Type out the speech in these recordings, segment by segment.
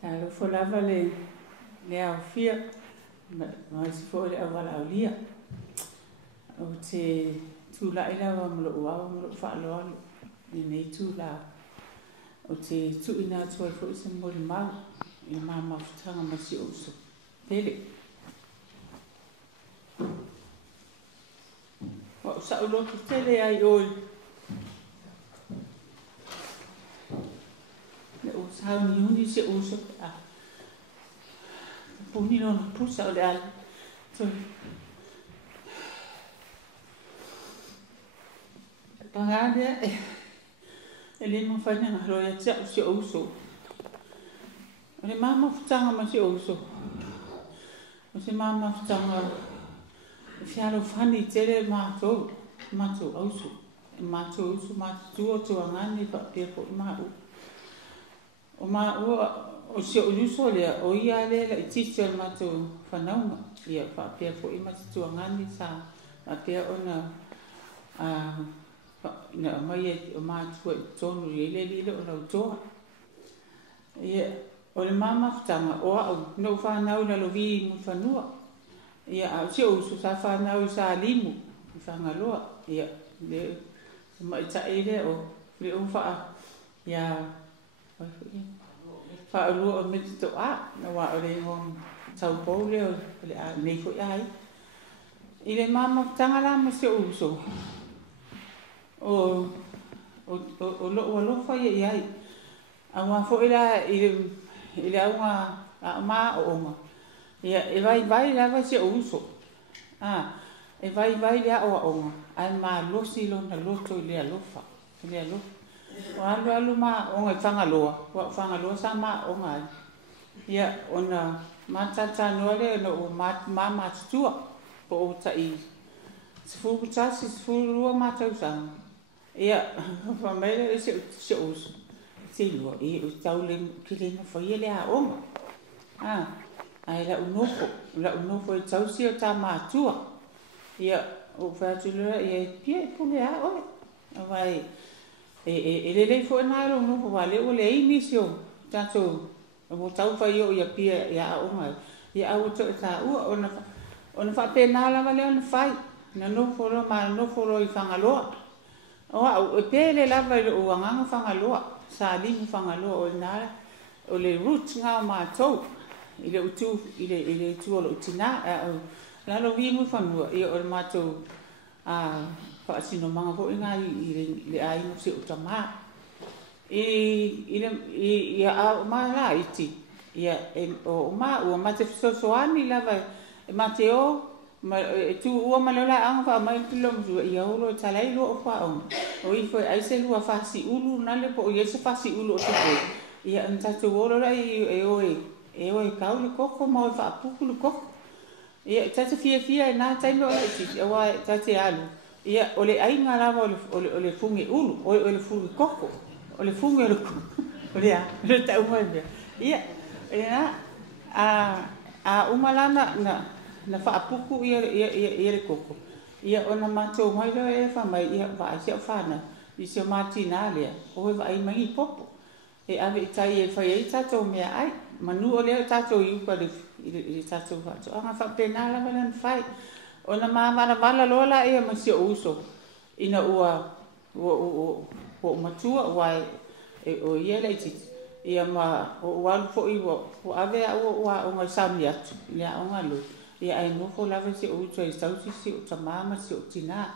Talo fo lava le au fia ma si fo le au wala au lia o te tula ila wa mlo ua mlo fa lo ni nei tula o te tu ina tu ai fo se mo le mau i mama futanga ma si o so tele o sa ulo ki tele ai o le o sa ni uni se o so a puni no pusa o le al so pangade ele mo fa na ro ya tsa se o so le mama futanga ma se o so o se mama futanga fialo fani tele ma to au so ma to so ma tu o to ngani pa te ko ma o ma o se o luso le o ia le la titse ma to fanau ia pa pe ko ima tu ngani sa a te ona a na mai o ma tu tonu le le o to ia o le mama futanga o no fanau la lo vi mo fanua ia a se o sa fanau sa limu fangaloa ia le mai ta ile o le o fa ia fa lu o mit to a na wa le ngom tau po le a nei fo ai ile mama tanga la ma se uso o lo fa ia ai a wa fo ile a ma o ma ia e vai la va se uso e vai le o ai ma lo si lo na lo to le lo fa le lo o alu ma o ngai whangaloa sa ma o ngai ia ona matata no le no ma tutua po o tai sifu tasi sifu lua matau sang ia fa mele se us se lua e o tau le kile no fa ile a o ai la unofo e tau si o ta matua ia o fa tulua e pie pule a o vai e le fo na ro no vale o le inicio tanto o tau fa yo ia pia ia o mai ia o to ta ona fa pena la vale on fai na no foro ma no foro I fangaloa o pe le la vale o anga fangaloa sa li fangaloa o na o le roots nga ma to ile utu ile tu o tina la lo vi mo fanua ia o ma to fa sino manga fo inga I le ai no se utama ia a ma la iti ia o ma te so ani lava ma te o ma tu o ma la anga fa ma tilo mo ia o talai lo fa o I foi ai se lua fa si ulu na le po ia se fa si ulu o te ia anta tu o la e o ka u ko mo fa pu ko ia tata fia na tai no iti wa tata alu ia o le ainga lava o le fungi ulu o le fungi koko o le fungi o le a le tau mai ia a umalana na whaapuku ia le koko ia ona matou mai lo e wha mai ia wa asia whana I se matina lea o he ai mai popo e ave tai e whai ai tatou mea ai manu o lea tatou I upa le tatou whato anga whapena lava lan whai ona mala lola e ma se uso ina ua o matua wai o ia le ti ia ma o wal fo I o ave o nga sami atu le o nga lo ia ai no fo lava se uso I tau si o tamama se o tina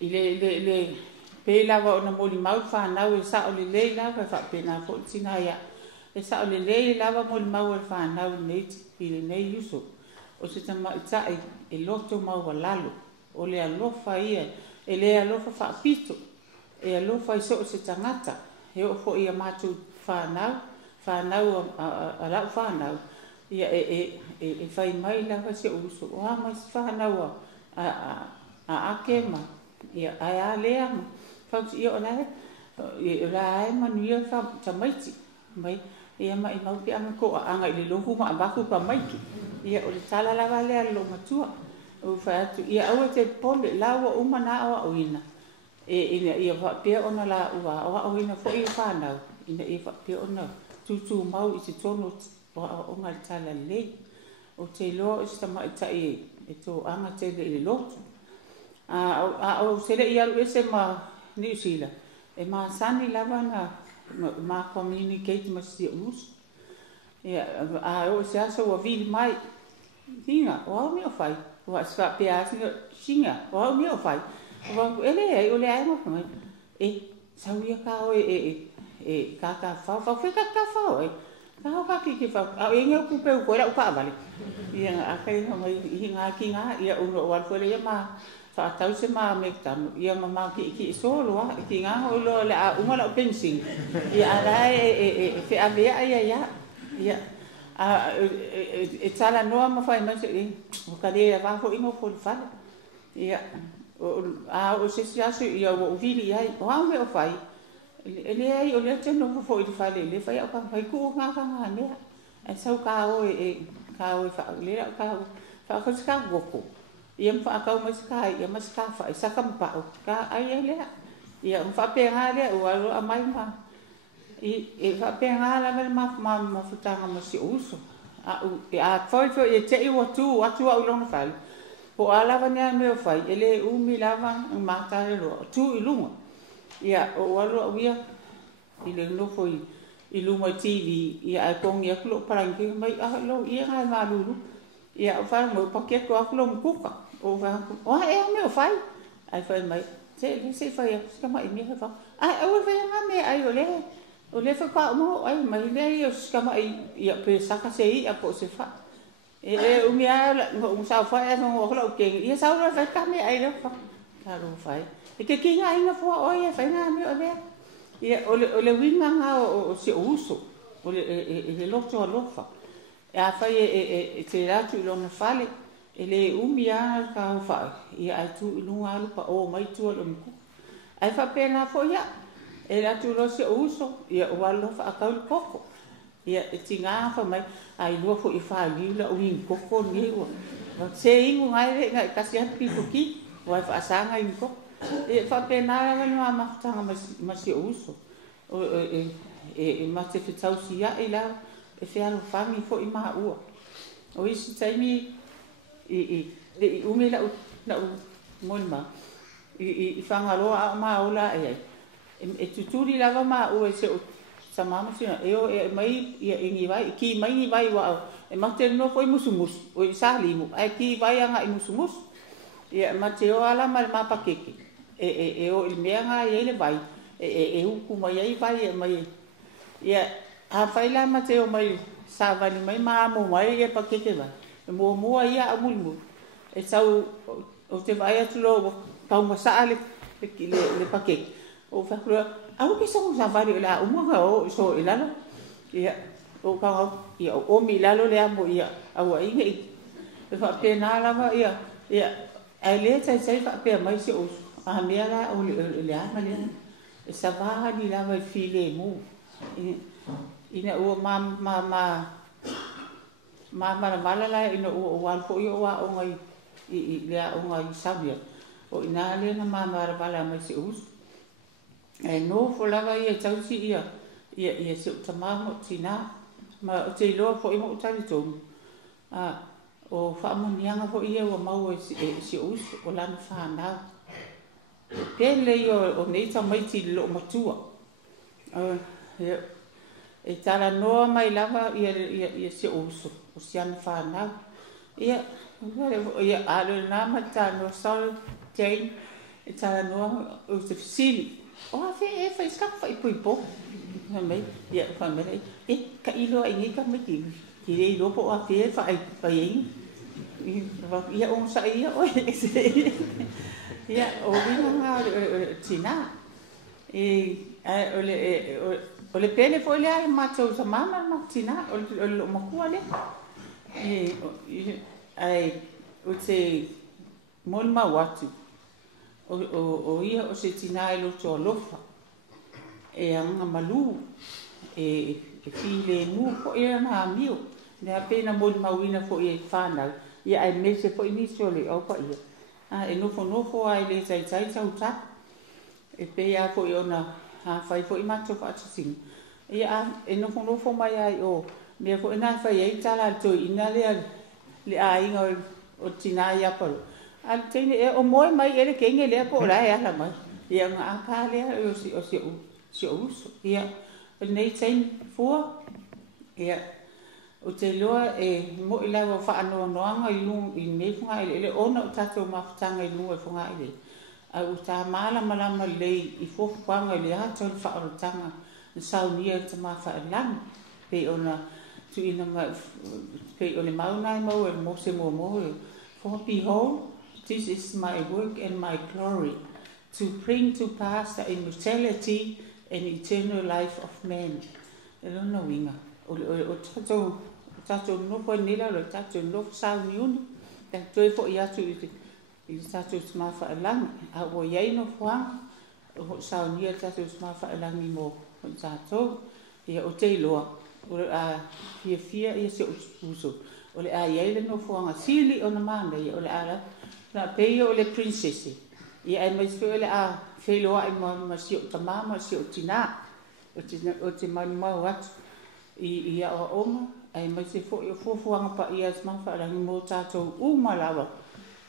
le pe lava ona moli mau fa na o sa o le lava fa pena fo tina ia e sa o le lava moli mau fa na o nei I nei uso o se tama itai e loto mau walalo o le alofa ia e le alofa fa pito e alofa I so se tangata e o fo ia matu whanau a lau whanau ia e whai mai lava se uso o ama se whanau a ake ma ia ai a lea ma whauti ia o lae o lae manuia tamaiti mai ia mai mau pi anga ko anga I le lohu ma abaku pa maiki ia o le tala lava lea lo matua o fa atu ia au te pole lawa umana o ina ia va pe ona la ua o ina fo I whanau ina ia va pe ona tutu mau i te tono o ngai tala le. O te loa i sta mai tai e tō anga te le lotu. O se le i alu ese ma New Zealand. E ma sani lava na ma communicate ma si us. O se aso wa vili mai. Hinga, o au mea whai. Wa swa pe asinga singa, o au mea whai. Wa ele o le ai mo mai. Sauia ka o ka whau whika ka whau e. Ka hau ka ki whau. Au e ngau kupe u koera u ka avale. Ia a kai mai i ngā ki ngā. Ia uno o alfuele ia ma whaatau se ma me tamu. Ia ma ki solo a. Ki ngā o lo le a umala o pensing. Ia a rai e awea ia. Ia e tala noa ma whai mai se o ka rea wāko ingo fōru whale. Ia o se aso ia o uvili ai. O au me o whai. E le ai o lea teno fo i whale. Le whai au ka whai ku ngā nea. E sau ka o ka o whao lera o ka o whao ka goko. Ia mwhaakau masika ia masika whai saka mpao. Ka ai lea. Ia mwhapea ngā lea o alo a mai ma. E whapea ngā lea ma futanga ma si uso. A whai e te iwa tū atu au lona whale. Po a lava nea meo whai. E le umi lava mātare roa. Tū i lunga. Ia o alo a wia. I le nofo i luma TV. Ia a kongi a kulo parangi. Mai a lo ia ngai malulu. Ia o whai mo paketo a kulo mkuka. O whai o e a meo whai. Ai whai mai. Se whai a sika mai mea whai. Ai au whai ngā mea ai o le. O le whai mo ai mai le i o sika mai. Ia pe saka se i a po se whai. E umi a ngō sao whai a ngō kula o kengi. Ia sao roi whai ka mea ai le whai. Ka ro whai. E ke ki ngā inga fua oi e whai ngā mea o lea. Ia o le winga ngā o se uso. O le loto a lofa. E a whai e te ratu i lona whale. E le umi a ka o whai. Ia ai tu i lunga alupa o mai tua lo miku. Ai whapea ngā fo ia. E ratu lo se uso. Ia o alofa a kauli koko. Ia e ti ngā wha mai. Ai lua fo i wha liula o in koko ni ua. Se ingu ngai re ngai kasi hati ki ki. Wai wha asanga in koko. E whapea ngā ranga ni ma tanga ma se uso. E ma te whitau si ia i lau. E whiaro whangi fo i maa ua. O isi taimi i umi lau moni ma. I whangaroa a maa ola e ai. E tuturi lava maa ua se o samama sina. E o e mai ia ingi vai. Ki mai ngi vai wa au. E mate no fo i musumusu. O i salimu. Ai ki vai anga i musumusu. Ia mate o ala ma pakeke. E o il mea ngā i ele vai. E uku mai ai vai e mai. Ia a whaila ma te o mai sāwani mai māmo mai e pakeke vai. E mua ia a mulmu. E sau o te vai atu lo paunga saa le pakeke. O whakura, au ki songo sāwani o la umunga o so i lalo. Ia o kangau, ia o mi lalo le amo ia au a inga i. E whapea nā lava ia. Ia ai lea tai whapea mai se osu. A mea la o le ama lea. E sawaha ni lava i while mu. Ina ua mala lai ina ua walfo i oa o ngai i lea o ngai savia. O ina lea na mala mai se usu. E no fo lava i e tausi ia se utamaho tina. Ma o te iloa fo i mo utari tonu. O whaamonianga fo i e ua mau e se usu o lana whanau. Pele i o neita maiti lo matua. E tala noa mai lava ia se uso. O si ana whanau. Ia alo nā mata no sol Jane. E tala noa o te fisili. O a whi e whai skapa i pui po. Ia whamere. E ka ilo a ingi ka me ki. Ki rei lopo o a whi e whai ingi. Ia o sa ia o e se. Ia, o wina ngā tina. O le pene fo lea e mātou sa mama ma tina. O le makua le. O te mon ma watu. O ia o se tina e loto o lofa. E anga malu. E while mu fo e nga mio. Nea pena mon ma wina fo e whanau. Ia ai mese fo i nisi o le aupa ia. E nofo ai le tai tau tak. E pe a fo i ona whai fo i mato whaatasinga. Ia no fo mai ai o me fo ina fa ia tala to ina le ai ngo o tina ia pa. Al tene e o moi mai ele kenge le po la ia la mai. Ia nga ka le o si ia nei tsain fo ia o te loa e mo ila wa fa no noanga i lu i nei funga ile ona o tato mafutanga i lu e funga ile a u ta mala le i fo kwanga ile ha tol fa o tanga saunia te ma fa lang pe ona tu ina ma pe ole mauna mo e mo se mo for behold this is my work and my glory to bring to pass the immortality and eternal life of man. Elo no winga o tato no po nila lo tato no sa niun ta toi fo ia tu i tato ma fa lang a wo yai no fa o sa ni tato ma fa lang ni mo o tato ia o te loa o a fia ia se uso o le a yai le no fo nga sili o na manda ia o le ala na pe o le princess ia ai mai fe le a fe loa i ma si o tamama si o tina o te mai wat ia o oma ai mai se fo anga pa ia ma fa la mo tato u malawa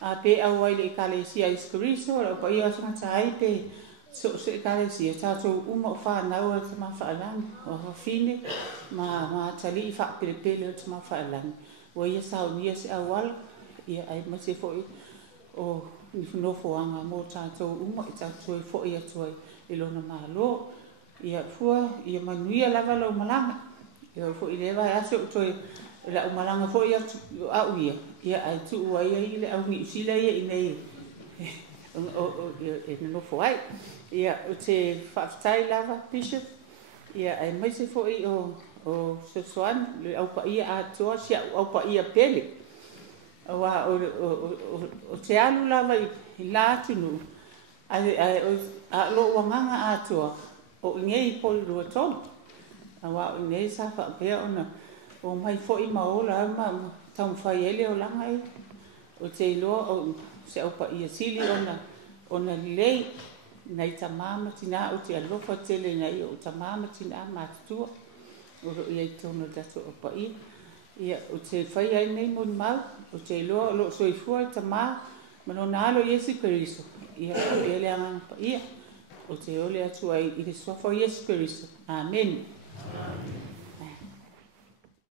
a pe a wai le kale si ai skriso o pa ia sa tai pe so se kale si tato u mo fa na o ma fa la o fine ma tali fa pe le ma fa la o ia sa o ia se awal ia ai mai se fo o ni no fo anga mo tato u mo tato fo ia toi ilona malo ia fua ia manuia lava lo malanga ia fo ile vai aso toi la malanga fo ia a uia ia ai tu ai ile au ni sila ia nei o no fo ai ia o te faftai lava bishop ia ai mai se fo i o soan le au pa ia a toa sia au pa ia pele wa o te alu lava i la tunu a lo wanganga a toa o ngei pol ro ton awa ngei sa fa pe ona o mai fo i maola ma tam fa ele o langai o te lo o se o pa ia sili ona lei nei tamama tina o te alo fa tele nei o tamama tina ma tu o ia tono da so pa ia o te fai ai nei mon mal o te lo so i fu tama ma no nalo Yesu Kristo ia ele anga pa ia o te ole atu ai i te sofa Yesu Kristo. Amen.